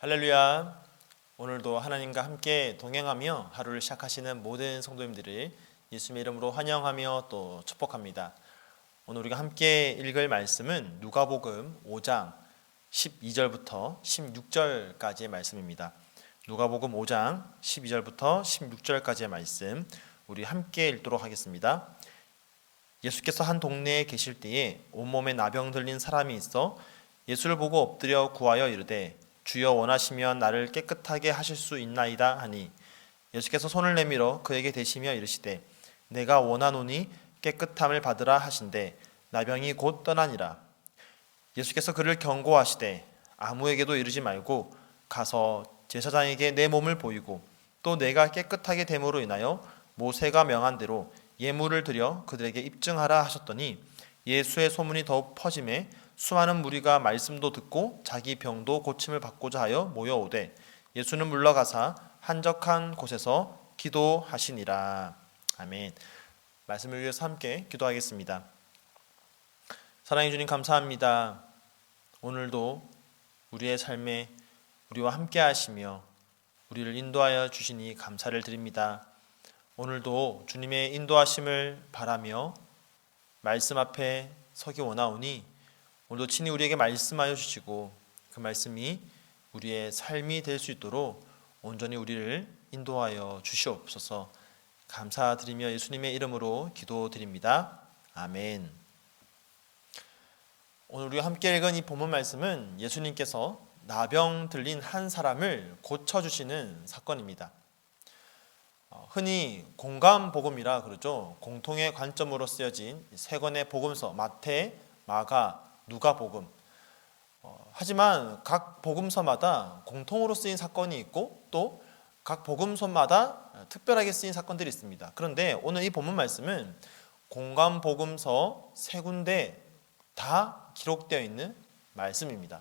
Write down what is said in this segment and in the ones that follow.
할렐루야. 오늘도 하나님과 함께 동행하며 하루를 시작하시는 모든 성도님들을 예수님의 이름으로 환영하며 또 축복합니다. 오늘 우리가 함께 읽을 말씀은 누가복음 5장 12절부터 16절까지의 말씀입니다. 누가복음 5장 12절부터 16절까지의 말씀 우리 함께 읽도록 하겠습니다. 예수께서 한 동네에 계실 때에 온몸에 나병 들린 사람이 있어 예수를 보고 엎드려 구하여 이르되 주여 원하시면 나를 깨끗하게 하실 수 있나이다 하니 예수께서 손을 내밀어 그에게 대시며 이르시되 내가 원하노니 깨끗함을 받으라 하신대 나병이 곧 떠나니라. 예수께서 그를 경고하시되 아무에게도 이르지 말고 가서 제사장에게 내 몸을 보이고 또 내가 깨끗하게 됨으로 인하여 모세가 명한 대로 예물을 드려 그들에게 입증하라 하셨더니 예수의 소문이 더욱 퍼짐에 수많은 무리가 말씀도 듣고 자기 병도 고침을 받고자 하여 모여오되 예수는 물러가사 한적한 곳에서 기도하시니라. 아멘. 말씀을 위해서 함께 기도하겠습니다. 사랑해 주님 감사합니다. 오늘도 우리의 삶에 우리와 함께 하시며 우리를 인도하여 주시니 감사를 드립니다. 오늘도 주님의 인도하심을 바라며 말씀 앞에 서기 원하오니 오늘도 친히 우리에게 말씀하여 주시고 그 말씀이 우리의 삶이 될 수 있도록 온전히 우리를 인도하여 주시옵소서. 감사드리며 예수님의 이름으로 기도드립니다. 아멘. 오늘 우리가 함께 읽은 이 본문 말씀은 예수님께서 나병 들린 한 사람을 고쳐주시는 사건입니다. 흔히 공감복음이라 그러죠. 공통의 관점으로 쓰여진 세 권의 복음서 마태, 마가, 누가복음. 하지만 각 복음서마다 공통으로 쓰인 사건이 있고 또 각 복음서마다 특별하게 쓰인 사건들이 있습니다. 그런데 오늘 이 본문 말씀은 공감복음서 세 군데 다 기록되어 있는 말씀입니다.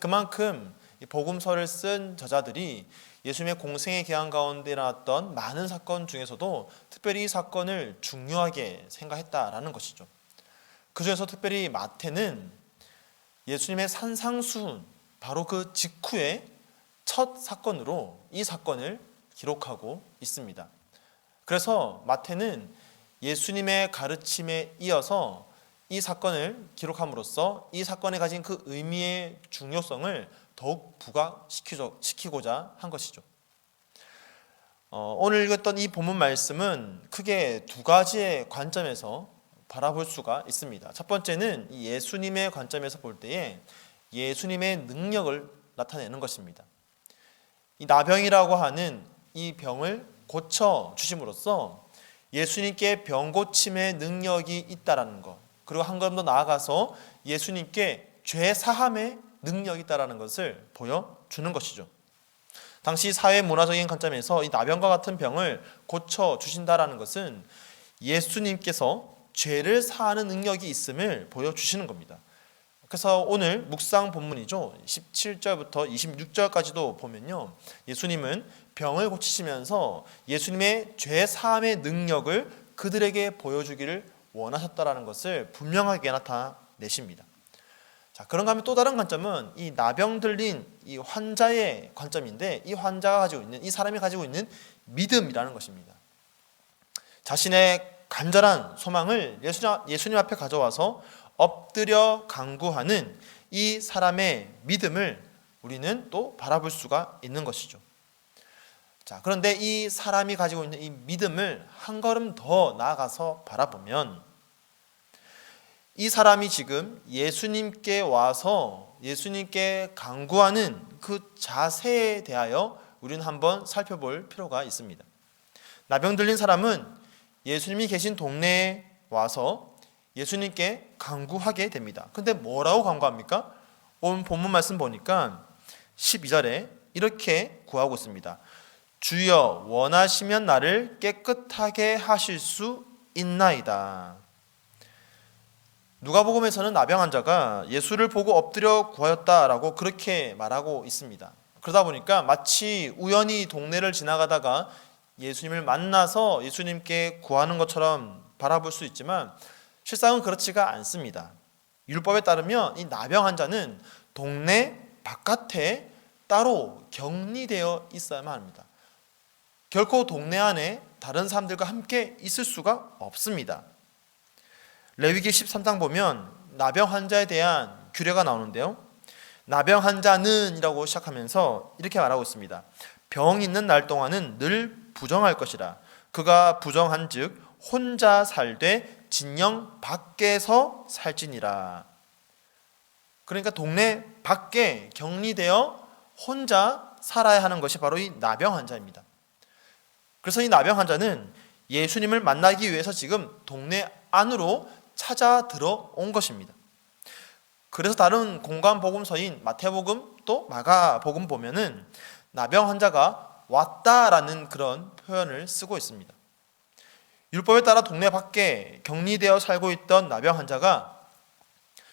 그만큼 이 복음서를 쓴 저자들이 예수님의 공생의 기간 가운데 일어났던 많은 사건 중에서도 특별히 이 사건을 중요하게 생각했다라는 것이죠. 그 중에서 특별히 마태는 예수님의 산상수훈 바로 그 직후의 첫 사건으로 이 사건을 기록하고 있습니다. 그래서 마태는 예수님의 가르침에 이어서 이 사건을 기록함으로써 이 사건에 가진 그 의미의 중요성을 더욱 부각시키고자 한 것이죠. 오늘 읽었던 이 본문 말씀은 크게 두 가지의 관점에서 바라볼 수가 있습니다. 첫 번째는 예수님의 관점에서 볼 때에 예수님의 능력을 나타내는 것입니다. 이 나병이라고 하는 이 병을 고쳐 주심으로써 예수님께 병 고침의 능력이 있다라는 것, 그리고 한 걸음 더 나아가서 예수님께 죄 사함의 능력이 있다라는 것을 보여주는 것이죠. 당시 사회 문화적인 관점에서 이 나병과 같은 병을 고쳐 주신다라는 것은 예수님께서 죄를 사하는 능력이 있음을 보여주시는 겁니다. 그래서 오늘 묵상 본문이죠. 17절부터 26절까지도 보면요. 예수님은 병을 고치시면서 예수님의 죄 사함의 능력을 그들에게 보여주기를 원하셨다라는 것을 분명하게 나타내십니다. 자, 그런가 하면 또 다른 관점은 이 나병 들린 이 환자의 관점인데 이 환자가 가지고 있는 이 사람이 가지고 있는 믿음이라는 것입니다. 자신의 간절한 소망을 예수님 앞에 가져와서 엎드려 간구하는 이 사람의 믿음을 우리는 또 바라볼 수가 있는 것이죠. 자, 그런데 이 사람이 가지고 있는 이 믿음을 한 걸음 더 나아가서 바라보면 이 사람이 지금 예수님께 와서 예수님께 간구하는 그 자세에 대하여 우리는 한번 살펴볼 필요가 있습니다. 나병 들린 사람은 예수님이 계신 동네에 와서 예수님께 간구하게 됩니다. 근데 뭐라고 간구합니까? 오늘 본문 말씀 보니까 12절에 이렇게 구하고 있습니다. 주여 원하시면 나를 깨끗하게 하실 수 있나이다. 누가복음에서는 나병 환자가 예수를 보고 엎드려 구하였다라고 그렇게 말하고 있습니다. 그러다 보니까 마치 우연히 동네를 지나가다가 예수님을 만나서 예수님께 구하는 것처럼 바라볼 수 있지만 실상은 그렇지가 않습니다. 율법에 따르면 이 나병 환자는 동네 바깥에 따로 격리되어 있어야만 합니다. 결코 동네 안에 다른 사람들과 함께 있을 수가 없습니다. 레위기 13장 보면 나병 환자에 대한 규례가 나오는데요. 나병 환자는 이라고 시작하면서 이렇게 말하고 있습니다. 병 있는 날 동안은 늘 부정할 것이라. 그가 부정한 즉 혼자 살되 진영 밖에서 살지니라. 그러니까 동네 밖에 격리되어 혼자 살아야 하는 것이 바로 이 나병 환자입니다. 그래서 이 나병 환자는 예수님을 만나기 위해서 지금 동네 안으로 찾아 들어온 것입니다. 그래서 다른 공간 복음서인 마태복음 또 마가복음 보면은 나병 환자가 왔다라는 그런 표현을 쓰고 있습니다. 율법에 따라 동네 밖에 격리되어 살고 있던 나병 환자가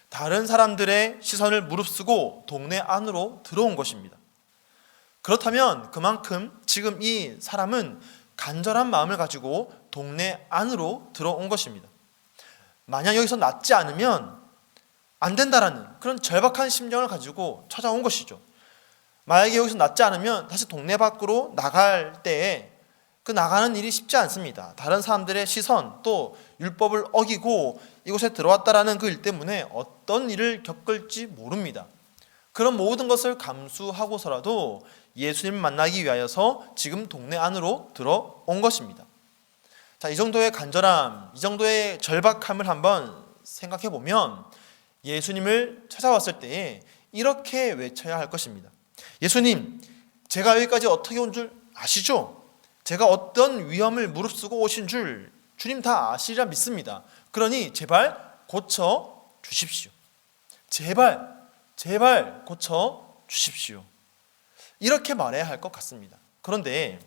다른 사람들의 시선을 무릅쓰고 동네 안으로 들어온 것입니다. 그렇다면 그만큼 지금 이 사람은 간절한 마음을 가지고 동네 안으로 들어온 것입니다. 만약 여기서 낫지 않으면 안 된다라는 그런 절박한 심정을 가지고 찾아온 것이죠. 만약에 여기서 낫지 않으면 다시 동네 밖으로 나갈 때에 그 나가는 일이 쉽지 않습니다. 다른 사람들의 시선 또 율법을 어기고 이곳에 들어왔다라는 그 일 때문에 어떤 일을 겪을지 모릅니다. 그런 모든 것을 감수하고서라도 예수님을 만나기 위하여서 지금 동네 안으로 들어온 것입니다. 자, 이 정도의 간절함, 이 정도의 절박함을 한번 생각해 보면 예수님을 찾아왔을 때에 이렇게 외쳐야 할 것입니다. 예수님, 제가 여기까지 어떻게 온 줄 아시죠? 제가 어떤 위험을 무릅쓰고 오신 줄 주님 다 아시리라 믿습니다. 그러니 제발 고쳐 주십시오. 제발 고쳐 주십시오. 이렇게 말해야 할 것 같습니다. 그런데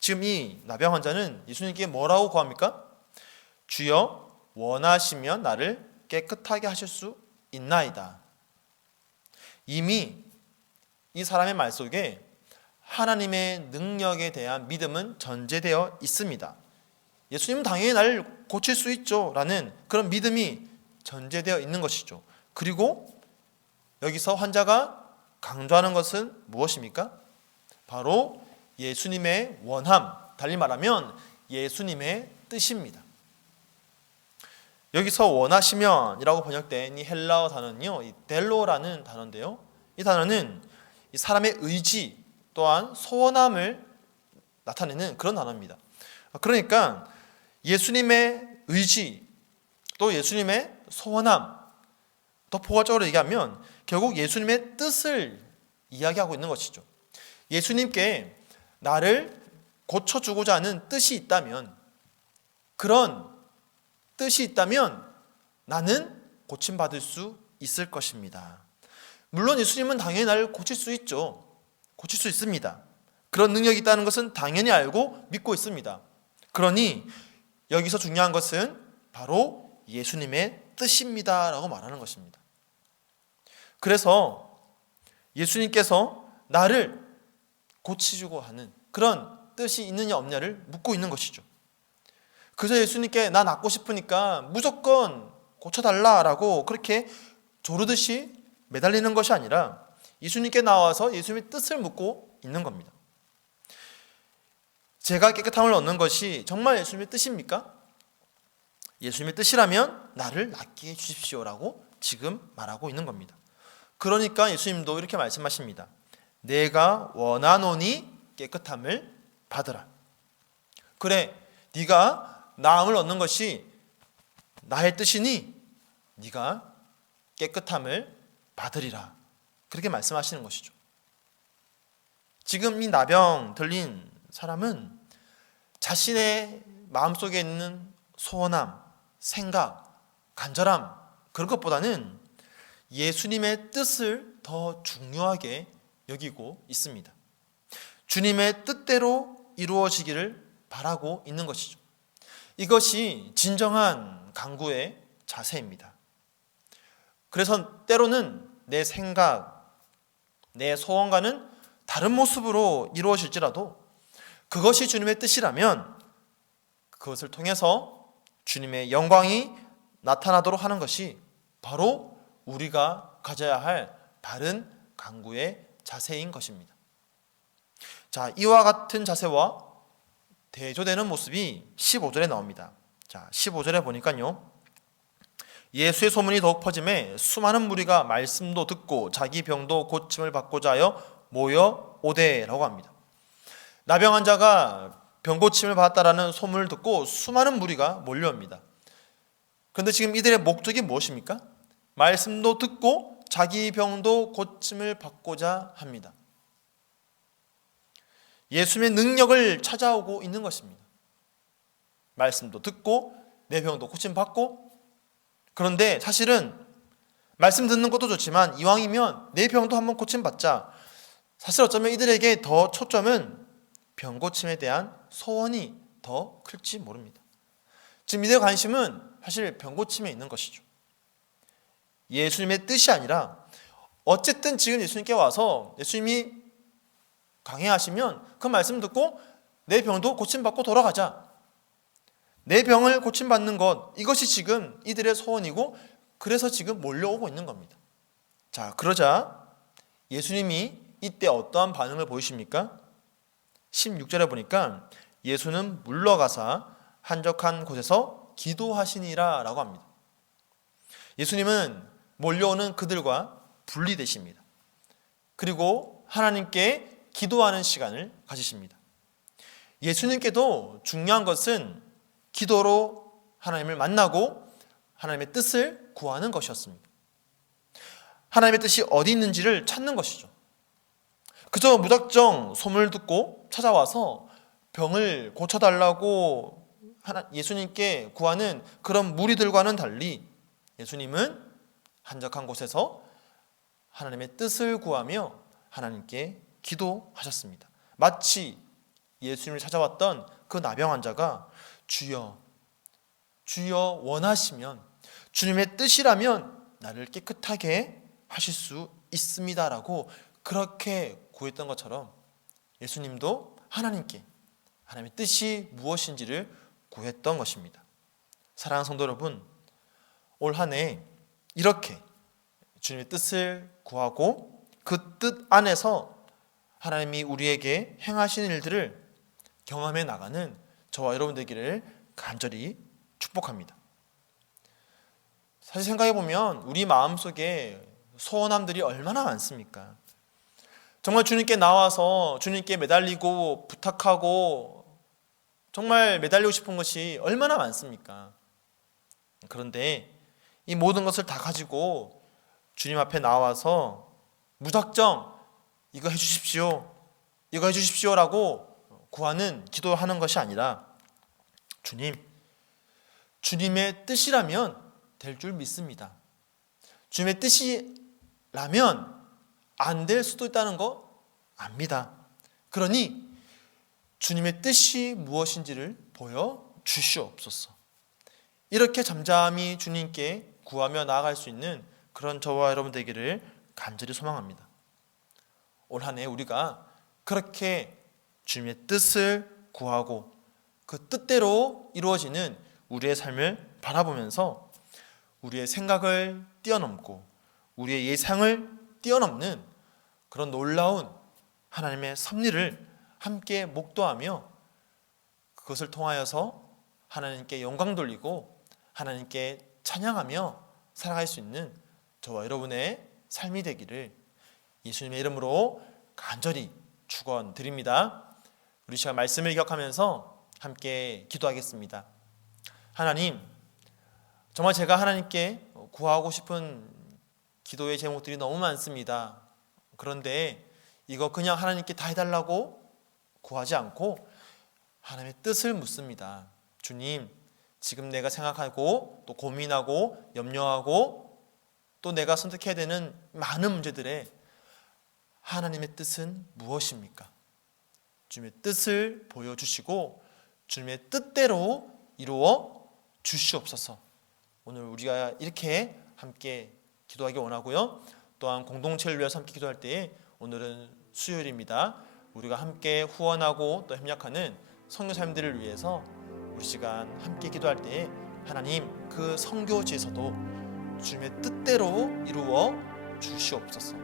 지금 이 나병 환자는 예수님께 뭐라고 구합니까? 주여 원하시면 나를 깨끗하게 하실 수 있나이다. 이미 이 사람의 말 속에 하나님의 능력에 대한 믿음은 전제되어 있습니다. 예수님은 당연히 나를 고칠 수 있죠 라는 그런 믿음이 전제되어 있는 것이죠. 그리고 여기서 환자가 강조하는 것은 무엇입니까? 바로 예수님의 원함, 달리 말하면 예수님의 뜻입니다. 여기서 원하시면 이라고 번역된 이 헬라어 단어는요, 이 델로라는 단어인데요, 이 단어는 이 사람의 의지 또한 소원함을 나타내는 그런 단어입니다. 그러니까 예수님의 의지 또 예수님의 소원함, 더 포괄적으로 얘기하면 결국 예수님의 뜻을 이야기하고 있는 것이죠. 예수님께 나를 고쳐주고자 하는 뜻이 있다면, 그런 뜻이 있다면 나는 고침받을 수 있을 것입니다. 물론 예수님은 당연히 나를 고칠 수 있죠. 고칠 수 있습니다. 그런 능력이 있다는 것은 당연히 알고 믿고 있습니다. 그러니 여기서 중요한 것은 바로 예수님의 뜻입니다 라고 말하는 것입니다. 그래서 예수님께서 나를 고치려고 하는 그런 뜻이 있느냐 없느냐를 묻고 있는 것이죠. 그래서 예수님께 나 낫고 싶으니까 무조건 고쳐달라라고 그렇게 조르듯이 매달리는 것이 아니라 예수님께 나와서 예수님의 뜻을 묻고 있는 겁니다. 제가 깨끗함을 얻는 것이 정말 예수님의 뜻입니까? 예수님의 뜻이라면 나를 낫게 해주십시오라고 지금 말하고 있는 겁니다. 그러니까 예수님도 이렇게 말씀하십니다. 내가 원하노니 깨끗함을 받으라. 그래, 네가 나음을 얻는 것이 나의 뜻이니 네가 깨끗함을 받으리라. 그렇게 말씀하시는 것이죠. 지금 이 나병 들린 사람은 자신의 마음속에 있는 소원함, 생각, 간절함, 그런 것보다는 예수님의 뜻을 더 중요하게 여기고 있습니다. 주님의 뜻대로 이루어지기를 바라고 있는 것이죠. 이것이 진정한 간구의 자세입니다. 그래서 때로는 내 생각, 내 소원과는 다른 모습으로 이루어질지라도 그것이 주님의 뜻이라면 그것을 통해서 주님의 영광이 나타나도록 하는 것이 바로 우리가 가져야 할 바른 간구의 자세인 것입니다. 자, 이와 같은 자세와 대조되는 모습이 15절에 나옵니다. 자, 15절에 보니까요, 예수의 소문이 더욱 퍼짐에 수많은 무리가 말씀도 듣고 자기 병도 고침을 받고자 하여 모여 오되라고 합니다. 나병 환자가 병 고침을 받았다라는 소문을 듣고 수많은 무리가 몰려옵니다. 그런데 지금 이들의 목적이 무엇입니까? 말씀도 듣고 자기 병도 고침을 받고자 합니다. 예수님의 능력을 찾아오고 있는 것입니다. 말씀도 듣고 내 병도 고침받고, 그런데 사실은 말씀 듣는 것도 좋지만 이왕이면 내 병도 한번 고침받자. 사실 어쩌면 이들에게 더 초점은 병 고침에 대한 소원이 더 클지 모릅니다. 지금 이들의 관심은 사실 병 고침에 있는 것이죠. 예수님의 뜻이 아니라 어쨌든 지금 예수님께 와서 예수님이 강해하시면 그 말씀 듣고 내 병도 고침받고 돌아가자. 내 병을 고침받는 것, 이것이 지금 이들의 소원이고 그래서 지금 몰려오고 있는 겁니다. 자, 그러자 예수님이 이때 어떠한 반응을 보이십니까? 16절에 보니까 예수는 물러가사 한적한 곳에서 기도하시니라 라고 합니다. 예수님은 몰려오는 그들과 분리되십니다. 그리고 하나님께 기도하는 시간을 가지십니다. 예수님께도 중요한 것은 기도로 하나님을 만나고 하나님의 뜻을 구하는 것이었습니다. 하나님의 뜻이 어디 있는지를 찾는 것이죠. 그저 무작정 소문을 듣고 찾아와서 병을 고쳐달라고 예수님께 구하는 그런 무리들과는 달리 예수님은 한적한 곳에서 하나님의 뜻을 구하며 하나님께 기도하셨습니다. 마치 예수님을 찾아왔던 그 나병 환자가 주여, 주여 원하시면, 주님의 뜻이라면 나를 깨끗하게 하실 수 있습니다라고 그렇게 구했던 것처럼 예수님도 하나님께 하나님의 뜻이 무엇인지를 구했던 것입니다. 사랑하는 성도 여러분, 올 한 해 이렇게 주님의 뜻을 구하고 그 뜻 안에서 하나님이 우리에게 행하신 일들을 경험해 나가는 저와 여러분 되기를 간절히 축복합니다. 사실 생각해 보면 우리 마음속에 소원함들이 얼마나 많습니까? 정말 주님께 나와서 주님께 매달리고 부탁하고 정말 매달리고 싶은 것이 얼마나 많습니까? 그런데 이 모든 것을 다 가지고 주님 앞에 나와서 무작정 이거 해주십시오, 이거 해주십시오라고 구하는 기도하는 것이 아니라 주님의 뜻이라면 될 줄 믿습니다. 주님의 뜻이라면 안 될 수도 있다는 거 압니다. 그러니 주님의 뜻이 무엇인지를 보여주시옵소서. 이렇게 잠잠히 주님께 구하며 나아갈 수 있는 그런 저와 여러분 되기를 간절히 소망합니다. 올 한 해 우리가 그렇게 주님의 뜻을 구하고 그 뜻대로 이루어지는 우리의 삶을 바라보면서 우리의 생각을 뛰어넘고 우리의 예상을 뛰어넘는 그런 놀라운 하나님의 섭리를 함께 목도하며 그것을 통하여서 하나님께 영광 돌리고 하나님께 찬양하며 살아갈 수 있는 저와 여러분의 삶이 되기를 예수님의 이름으로 간절히 축원드립니다. 우리 시간 말씀을 기억하면서 함께 기도하겠습니다. 하나님, 정말 제가 하나님께 구하고 싶은 기도의 제목들이 너무 많습니다. 그런데 이거 그냥 하나님께 다 해달라고 구하지 않고 하나님의 뜻을 묻습니다. 주님, 지금 내가 생각하고 또 고민하고 염려하고 또 내가 선택해야 되는 많은 문제들에 하나님의 뜻은 무엇입니까? 주님의 뜻을 보여주시고 주님의 뜻대로 이루어 주시옵소서. 오늘 우리가 이렇게 함께 기도하기 원하고요. 또한 공동체를 위해서 함께 기도할 때에 오늘은 수요일입니다. 우리가 함께 후원하고 또 협력하는 선교사님들을 위해서 우리 시간 함께 기도할 때에 하나님 그 선교지에서도 주님의 뜻대로 이루어 주시옵소서.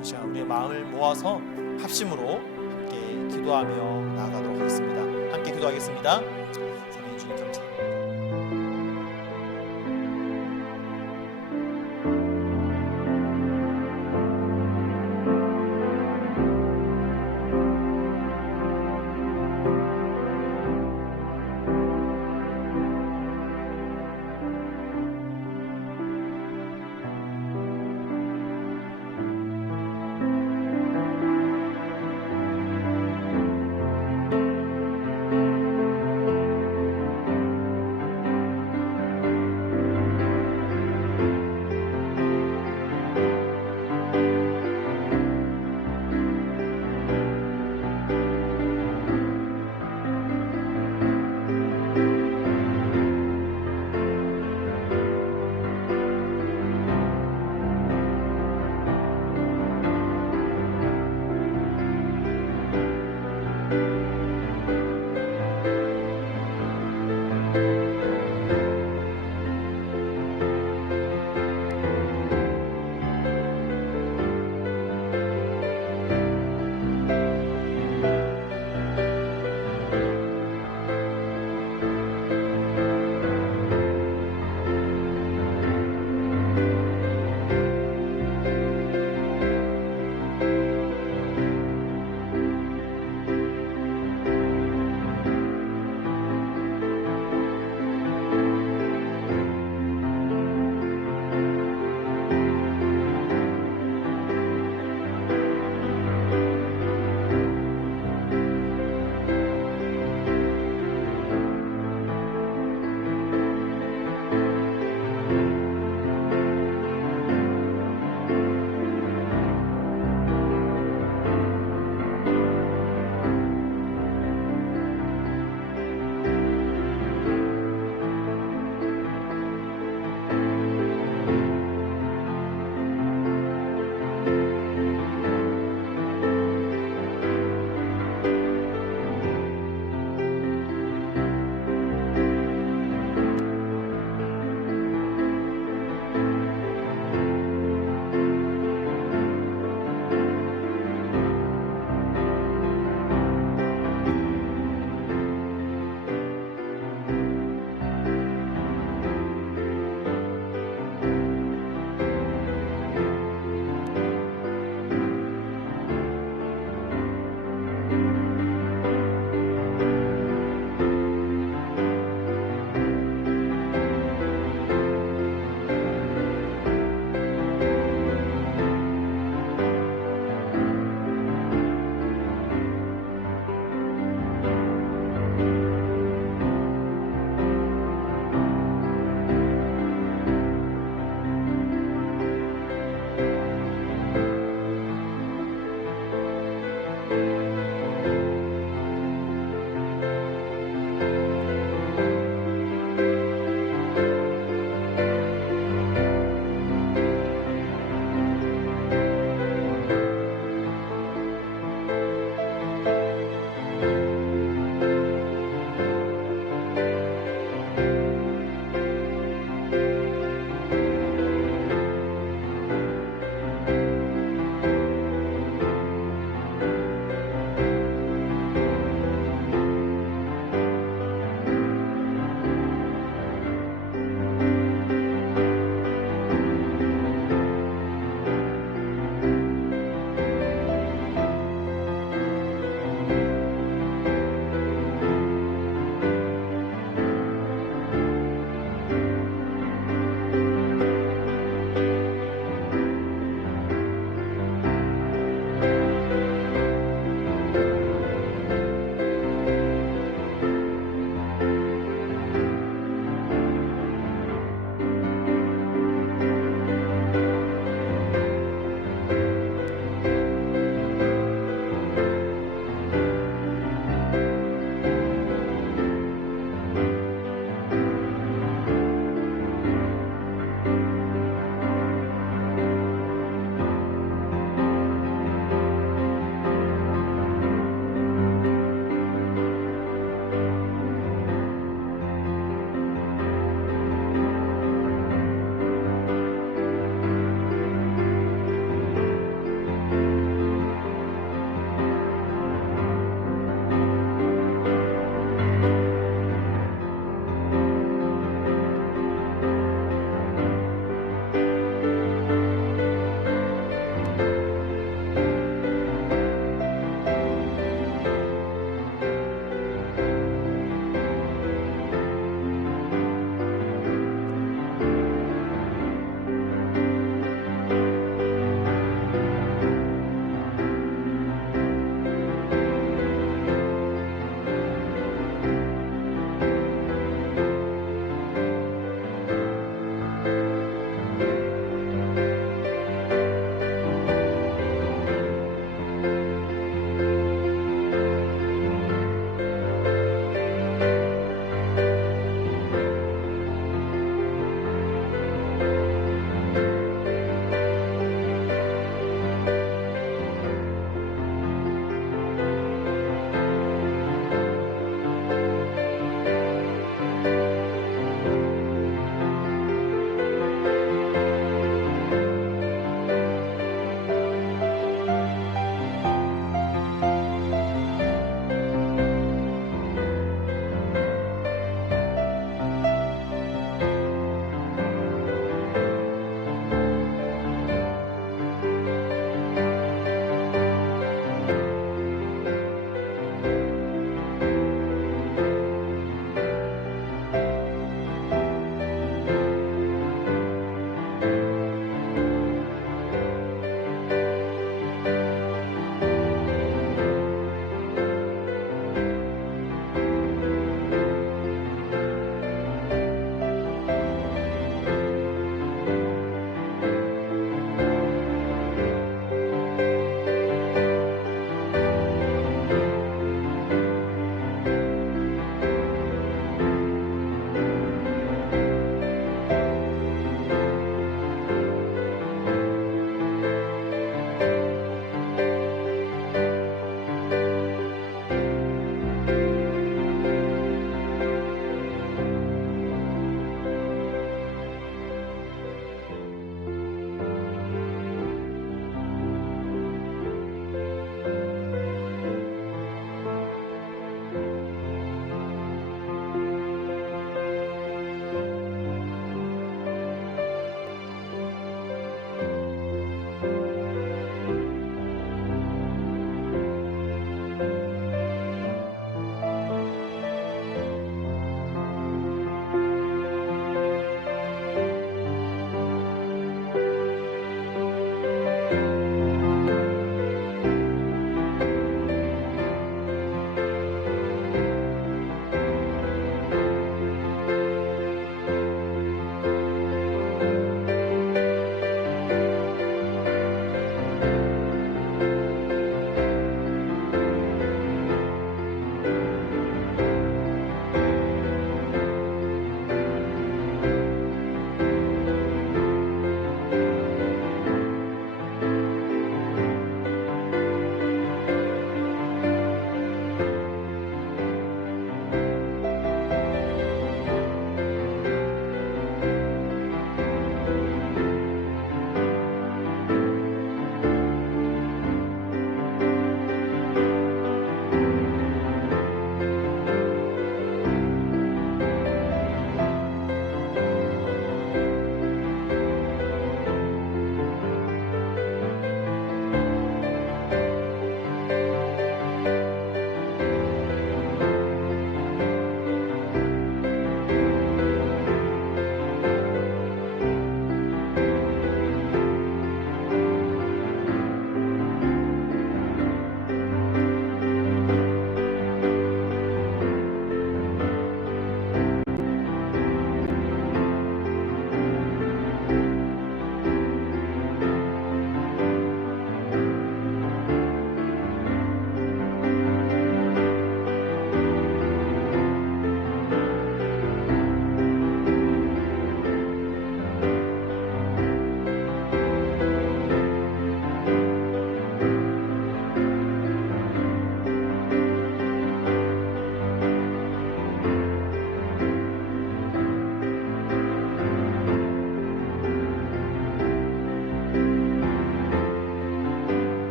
이 시간 우리의 마음을 모아서 합심으로 함께 기도하며 나아가도록 하겠습니다. 함께 기도하겠습니다. 사랑해 주님 감사합니다.